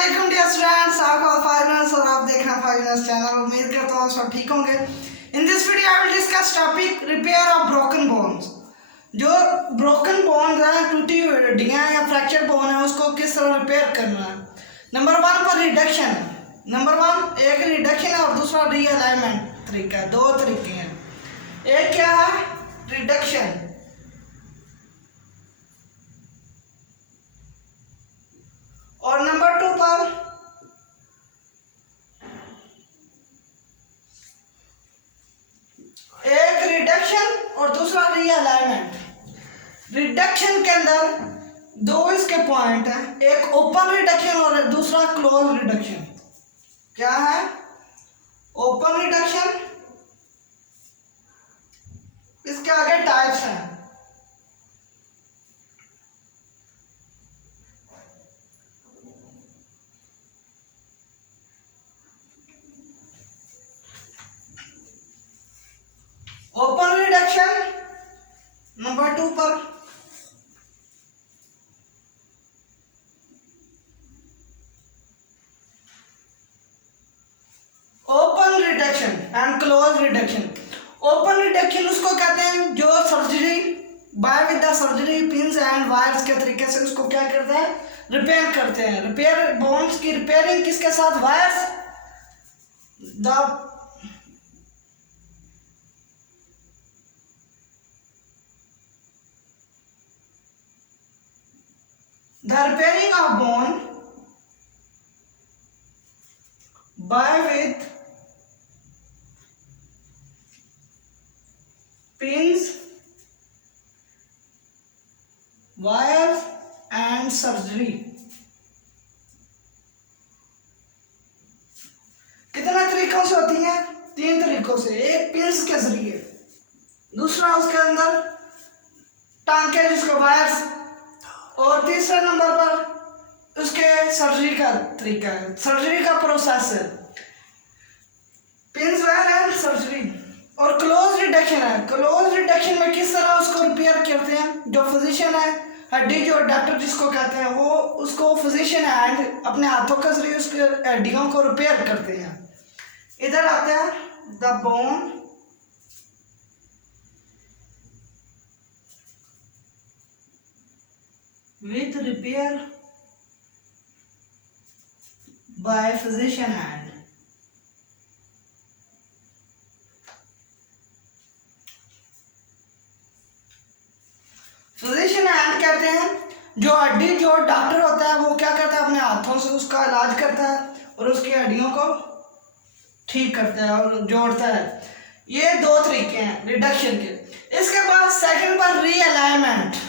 अस्सलाम dear students, आपका finance और आप देख रहे हैं फाइनेंस चैनल। उम्मीद करता हूँ सब ठीक होंगे। In this video I will discuss topic repair of broken bones. जो ब्रोकन बोन्स हैं, टूटी हुई हड्डियाँ या फ्रैक्चर बोन है, उसको किस तरह रिपेयर करना है। नंबर वन पर रिडक्शन है। नंबर वन एक रिडक्शन है और दूसरा रीअलाइनमेंट तरीका है। दो तरीके हैं। एक क्या है? रिडक्शन। और नंबर टू पर एक रिडक्शन और दूसरा रीअलाइनमेंट। रिडक्शन के अंदर दो इसके पॉइंट हैं, एक ओपन रिडक्शन और दूसरा क्लोज रिडक्शन। क्या है? ओपन रिडक्शन, इसके आगे टाइप्स हैं। ओपन रिडक्शन नंबर टू पर, open reduction and close reduction. Open reduction उसको कहते हैं जो surgery by with the surgery pins and wires के तरीके से उसको क्या करता है? रिपेयर करते हैं। रिपेयर बोन्स की रिपेयरिंग किसके साथ? Wires. The repairing of bone by with pins, wires and surgery। कितने तरीकों से होती है? तीन तरीकों से। एक पिंस के जरिए, दूसरा उसके अंदर टांके जिसको वायर्स, और तीसरे नंबर पर उसके सर्जरी का तरीका है, सर्जरी का प्रोसेस है। Pins wire and surgery. और क्लोज रिडक्शन है। क्लोज रिडक्शन में किस तरह उसको रिपेयर करते हैं? जो फिजिशियन है, हड्डी जो डॉक्टर जिसको कहते हैं, वो उसको फिजिशियन हैंड अपने हाथों के जरिए उसके हड्डियों को रिपेयर करते हैं। इधर आते हैं the bone with repair by physician hand। Physician hand कहते हैं जो हड्डी जो डॉक्टर होता है वो क्या करता है? अपने हाथों से उसका इलाज करता है और उसकी हड्डियों को ठीक करता है और जोड़ता है। ये दो तरीके हैं रिडक्शन के। इसके बाद सेकंड पर रीअलाइनमेंट।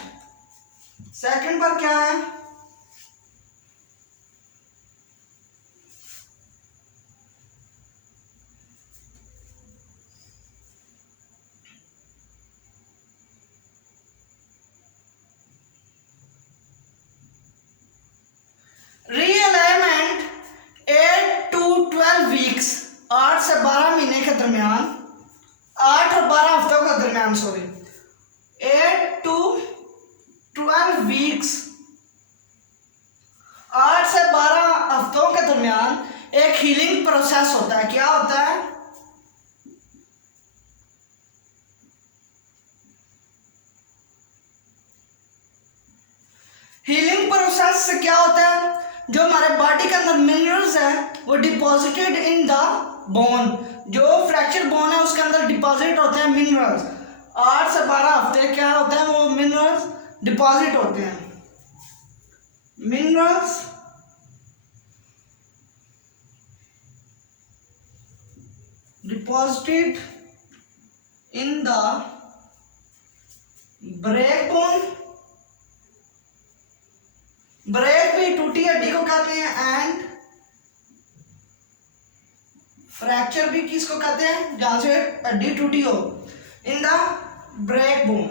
सेकंड पर क्या है? रीअलाइनमेंट 8 to 12 वीक्स, 8 से 12 महीने के दरमियान, 8 और 12 हफ्तों के दरमियान, सॉरी 8 to 12 वीक्स, 8 से 12 हफ्तों के दरमियान एक हीलिंग प्रोसेस होता है। क्या होता है? हीलिंग प्रोसेस से क्या होता है? जो हमारे बॉडी के अंदर मिनरल्स है वो डिपॉजिटेड इन द बोन। जो फ्रैक्चर बोन है उसके अंदर डिपॉजिट होते हैं मिनरल्स। 8 से 12 हफ्ते क्या होता है? वो मिनरल्स डिपॉजिट होते हैं। Minerals deposited in the break bone. Break भी टूटी हड्डी को कहते हैं एंड फ्रैक्चर भी किसको कहते हैं? जहां से हड्डी टूटी हो, इन द ब्रेक बोन।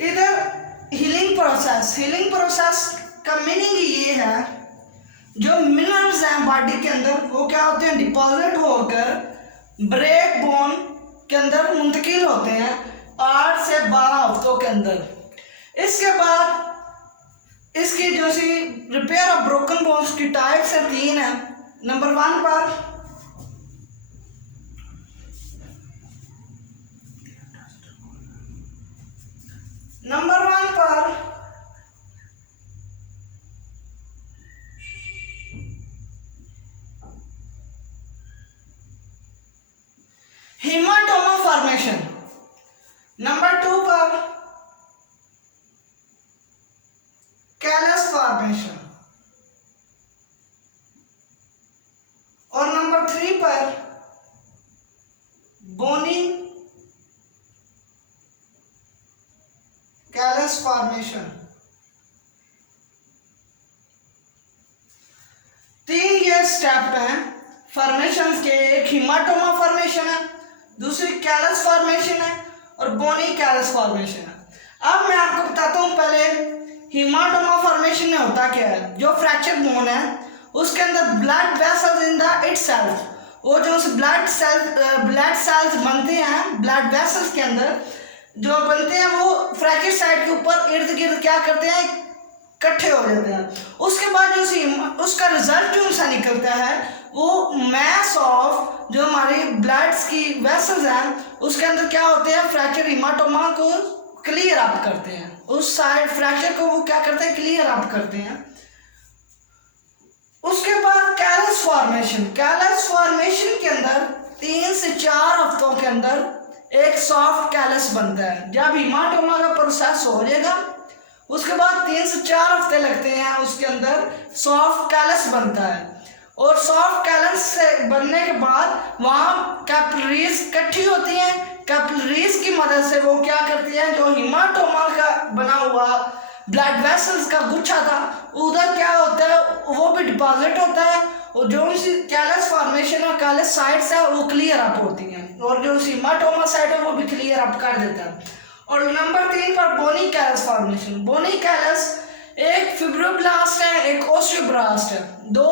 इधर हीलिंग प्रोसेस का मीनिंग ये है जो मिनरल्स हैं बॉडी के अंदर वो क्या होते हैं? डिपॉजिट होकर ब्रेक बोन के अंदर मुंतकिल होते हैं 8 से 12 हफ्तों के अंदर। इसके बाद इसकी जो सी रिपेयर ऑफ ब्रोकन बोन्स की टाइप्स है 3 है। नंबर 1 पर हेमाटोमा फॉर्मेशन, नंबर 2 पर कैलस फॉर्मेशन और नंबर 3 पर बोनी कैलस फॉर्मेशन। 3 ये स्टेप हैं फॉर्मेशंस के। एक हेमाटोमा फॉर्मेशन है, दूसरी कैलस फॉर्मेशन है और बोनी कैलस फॉर्मेशन है। अब मैं आपको बताता हूँ पहले हेमाटोमा फॉर्मेशन में होता क्या है। जो फ्रैक्चर बोन है उसके अंदर blood vessels in the itself, वो जो ब्लड सेल्स बनते हैं ब्लड वेसल्स के अंदर जो बनते हैं वो फ्रैक्चर साइड के ऊपर इर्द गिर्द क्या करते हैं, इकट्ठे हो जाते हैं। उसके बाद जो उसका रिजल्ट जो सा निकलता है वो मैस ऑफ जो हमारी ब्लड्स की वेसल्स हैं उसके अंदर क्या होते हैं, फ्रैक्चर हेमाटोमा को क्लियर अप करते हैं। उस साइड फ्रैक्चर को वो क्या करते हैं, क्लियर अप करते हैं। उसके बाद कैलस फॉर्मेशन। कैलस फॉर्मेशन के अंदर 3 से 4 हफ्तों के अंदर एक सॉफ्ट कैलस बनता है। जब हेमाटोमा का प्रोसेस हो जाएगा उसके बाद 3 से 4 हफ्ते लगते हैं, उसके अंदर सॉफ्ट कैलस बनता है। और सॉफ्ट कैलस से बनने के बाद वहाँ कैपिलरीज इकट्ठी होती हैं। कैपिलरीज की मदद से वो क्या करती हैं, जो हेमाटोमा का बना हुआ ब्लड वेसल्स का गुच्छा था उधर क्या होता है वो भी डिपॉजिट होता है और जो कैलस फॉर्मेशन और कैलस साइड्स है वो क्लियर अप होती हैं और जो हेमाटोमा साइड है वो भी क्लियर अप कर देता है। और नंबर 3 पर बोनी कैलस फॉर्मेशन। बोनी कैलस एक फिब्रोब्लास्ट है, एक ओस्टियोब्लास्ट है, 2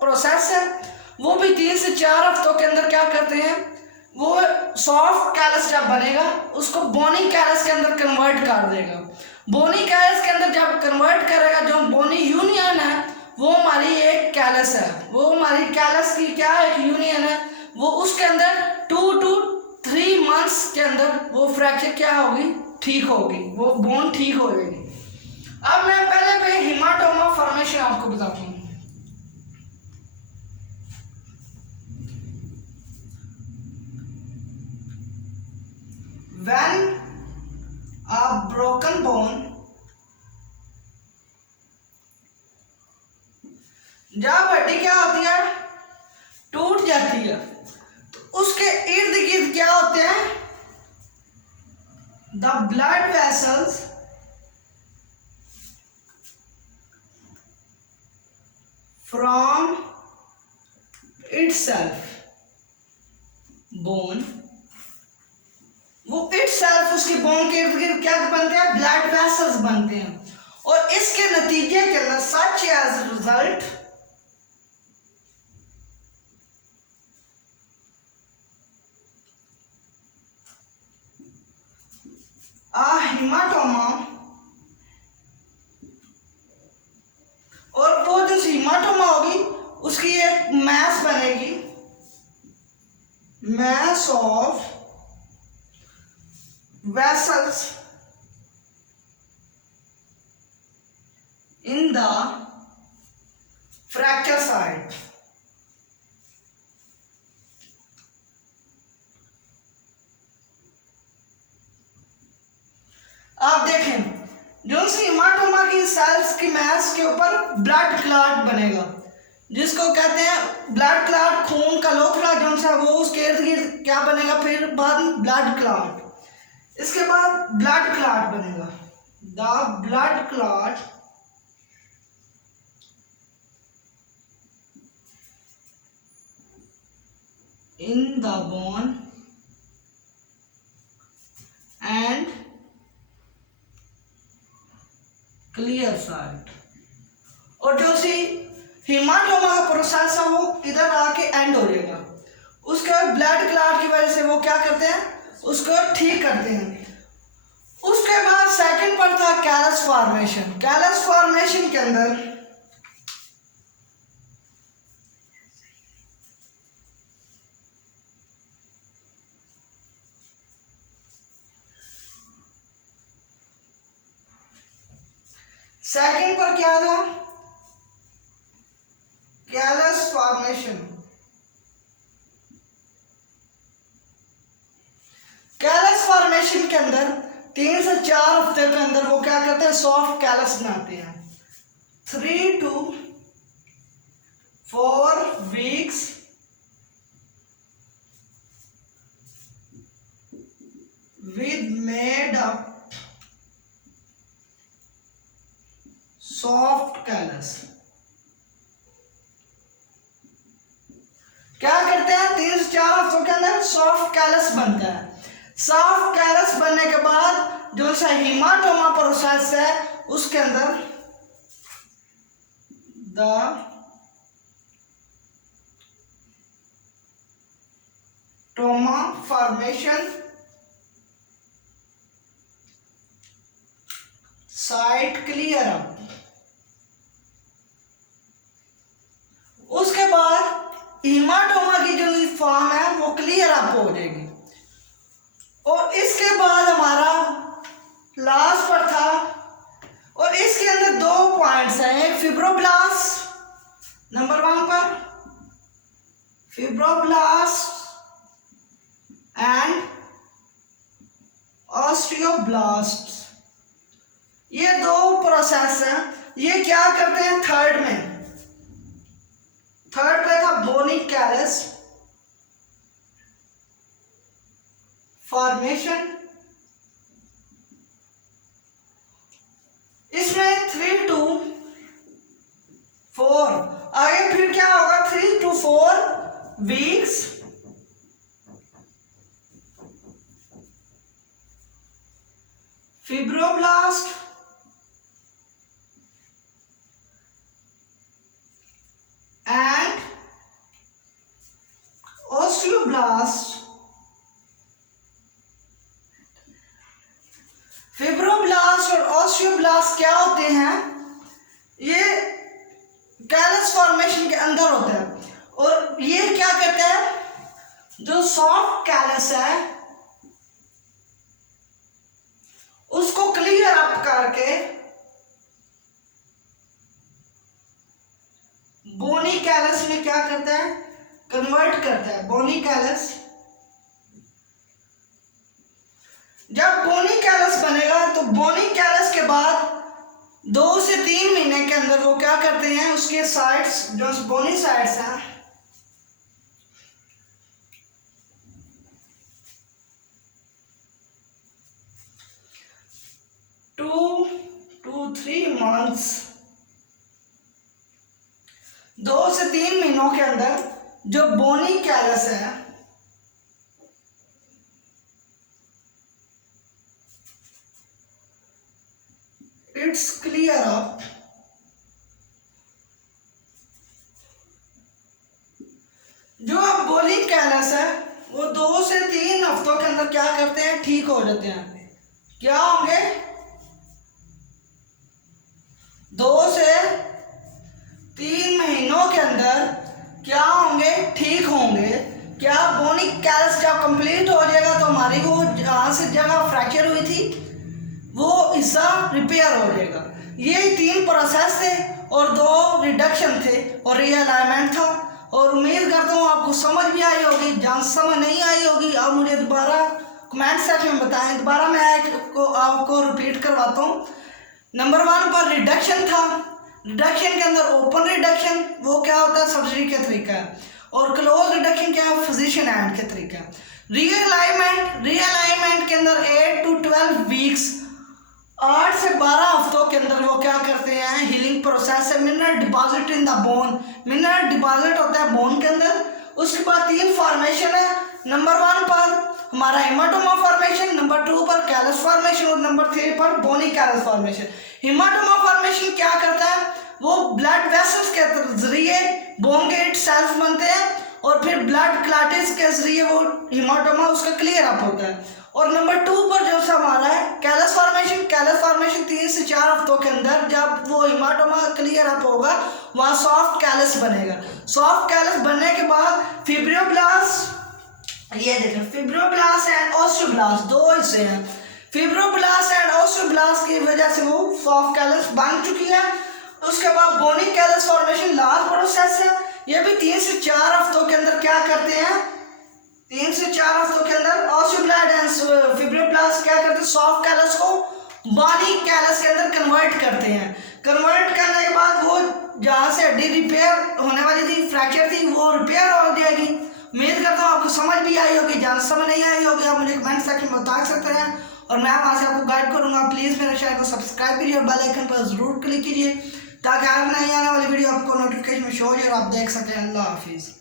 प्रोसेस है। वो भी 3 से 4 हफ्तों के अंदर क्या करते हैं, वो सॉफ्ट कैलस जब बनेगा उसको बोनी कैलस के अंदर कन्वर्ट कर देगा। बोनी कैलस के अंदर जब कन्वर्ट करेगा, जो बोनी यूनियन है वो हमारी एक कैलस है, वो हमारी कैलस की क्या एक यूनियन है, वो उसके अंदर 2 to 3 months के अंदर वो फ्रैक्चर क्या होगी, ठीक होगी, वो बोन ठीक हो जाएगी। अब मैं पहले पे हेमाटोमा फॉर्मेशन आपको बताता हूँ। When a broken bone, जब हड्डी क्या होती है, टूट जाती है तो उसके इर्द गिर्द क्या होते हैं, the blood vessels from itself bone, वो itself उसके बोन के इर्द गिर्द क्या बनते हैं, ब्लड वेसल्स बनते हैं। और इसके नतीजे के अंदर सच एज रिजल्ट हेमाटोमा, और वो जो हेमाटोमा होगी उसकी एक मैस बनेगी, mass of vessels in the fracture side. आप देखें जो सी हेमाटोमा की सेल्स की मैस के ऊपर ब्लड क्लॉट बनेगा, जिसको कहते हैं ब्लड क्लॉट, खून का लोथड़ा जो सा वो उसके इर्द गिर्द क्या बनेगा, फिर बाद में ब्लड क्लॉट, इसके बाद ब्लड क्लॉट बनेगा, the blood clot in the bone and clear side. और जो सी हेमाटोमा का प्रोसेस है वो इधर आके एंड हो जाएगा। उसके बाद ब्लड क्लॉट की वजह से वो क्या करते हैं, उसको ठीक करते हैं। उसके बाद सेकंड पर था कैलस फॉर्मेशन। कैलस फॉर्मेशन के अंदर सेकंड पर क्या था, कैलस फॉर्मेशन। कैलस फॉर्मेशन के अंदर 3 से 4 हफ्ते के अंदर वो क्या करते हैं, सॉफ्ट कैलस बनाते हैं। 3 to 4 weeks with made up soft callus. क्या करते हैं, 3 से 4 हफ्तों के अंदर सॉफ्ट कैलस बनता है। सॉफ्ट कैलस बनने के बाद जो सा हीमाटोमा प्रोसेस है उसके अंदर the टोमा formation site clear up. उसके बाद हीमाटोमा की जो फॉर्म है वो क्लियर अप हो जाएगी। और इसके बाद हमारा लास्ट पर था, और इसके अंदर 2 पॉइंट्स हैं, एक फिब्रोब्लास्ट नंबर 1 पर, फिब्रोब्लास्ट एंड ऑस्टियोब्लास्ट। ये 2 प्रोसेस हैं। ये क्या करते हैं, थर्ड पे था बोनी कैलस फॉर्मेशन। इसमें 3 to 4, आगे फिर क्या होगा, 3 to 4 weeks fibroblast and osteoblast। Fibroblast और ऑस्टियोब्लास्ट क्या होते हैं, ये कैलस फॉर्मेशन के अंदर होते हैं। और ये क्या करते हैं, जो सॉफ्ट कैलस है उसको क्लियर अप करके बोनी कैलस में क्या करता है, कन्वर्ट करता है। बोनी कैलस, जब बोनी कैलस बनेगा तो बोनी कैलस के बाद 2 से 3 महीने के अंदर वो क्या करते हैं, उसके साइड्स जो बोनी साइड्स हैं टू टू 3 months, 2 से 3 महीनों के अंदर जो बोनी कैलस है इट्स क्लियर अप। जो अब बोनी कैलस है वो 2 से 3 हफ्तों के अंदर क्या करते हैं, ठीक हो जाते हैं। क्या होंगे, 2 से 3 महीनों के अंदर क्या होंगे, ठीक होंगे। क्या बोनी कैलस जब कंप्लीट हो जाएगा तो हमारी वो जहाँ से जगह फ्रैक्चर हुई थी वो हिस्सा रिपेयर हो जाएगा। ये 3 प्रोसेस थे और 2 रिडक्शन थे और रीअलाइनमेंट था। और उम्मीद करता हूँ आपको समझ भी आई होगी। जहाँ समझ नहीं आई होगी आप मुझे दोबारा कमेंट सेक्शन में बताएं, दोबारा मैं आपको रिपीट करवाता हूँ। नंबर 1 पर रिडक्शन था। रिडक्शन के अंदर ओपन रिडक्शन वो क्या होता है, सर्जरी का तरीका है, और क्लोज रिडक्शन क्या है, फिजिशियन हैंड के तरीका है। रीअलाइनमेंट के अंदर 8 to 12 वीक्स, 8 से 12 हफ्तों के अंदर वो क्या करते हैं, हीलिंग प्रोसेस है। Mineral deposit in the bone, mineral deposit होता है बोन के अंदर। उसके बाद 3 फॉर्मेशन है। नंबर 1 पर हमारा हेमाटोमा फॉर्मेशन, नंबर 2 पर कैलस फॉर्मेशन और नंबर 3 पर बोनी कैलस फॉर्मेशन। हेमाटोमा फॉर्मेशन क्या करता है, वो ब्लड वेसल्स के जरिए बोन के सेल्स बनते हैं और फिर ब्लड क्लॉटिस के जरिए वो हेमाटोमा उसका क्लियर अप होता है। और नंबर 2 पर जो सा हमारा है कैलस फॉर्मेशन। कैलस फॉर्मेशन 3 से 4 हफ्तों के अंदर जब वो हिमाटोमा क्लियर अप होगा वहाँ सॉफ्ट कैलस बनेगा। सॉफ्ट कैलस बनने के बाद फिब्रोब्लास्ट, ये देखें फिब्रोब्लास्ट एंड ओस्टियोब्लास्ट दो हिस्से हैं। फिब्रोब्लास्ट एंड ओस्टियोब्लास्ट की वजह से वो सॉफ्ट कैलस बन चुकी है। उसके बाद बोनी कैलस फॉर्मेशन लास्ट प्रोसेस है। ये भी 3 से 4 हफ्तों के अंदर क्या करते हैं, 3 से 4 हफ्तों के अंदर ओस्टियोब्लास्ट एंड फिब्रोब्लास्ट क्या करते हैं, सॉफ्ट कैलस को बॉनी कैलस के अंदर कन्वर्ट करते हैं। कन्वर्ट करने के बाद वो जहाँ से हड्डी रिपेयर होने वाली थी, फ्रैक्चर थी, वो रिपेयर हो जाएगी। उम्मीद करता हूँ आपको समझ भी आई होगी। जहाँ समझ नहीं आई होगी आप मुझे कमेंट सेक्शन में बता सकते हैं और मैं वहाँ से आपको गाइड करूँगा। प्लीज़ मेरे चैनल को सब्सक्राइब करिए और बेल आइकन पर ज़रूर क्लिक कीजिए ताकि आगे नई आने वाली वीडियो आपको नोटिफिकेशन में शो हो जाए और आप देख सकें। अल्लाह हाफिज़।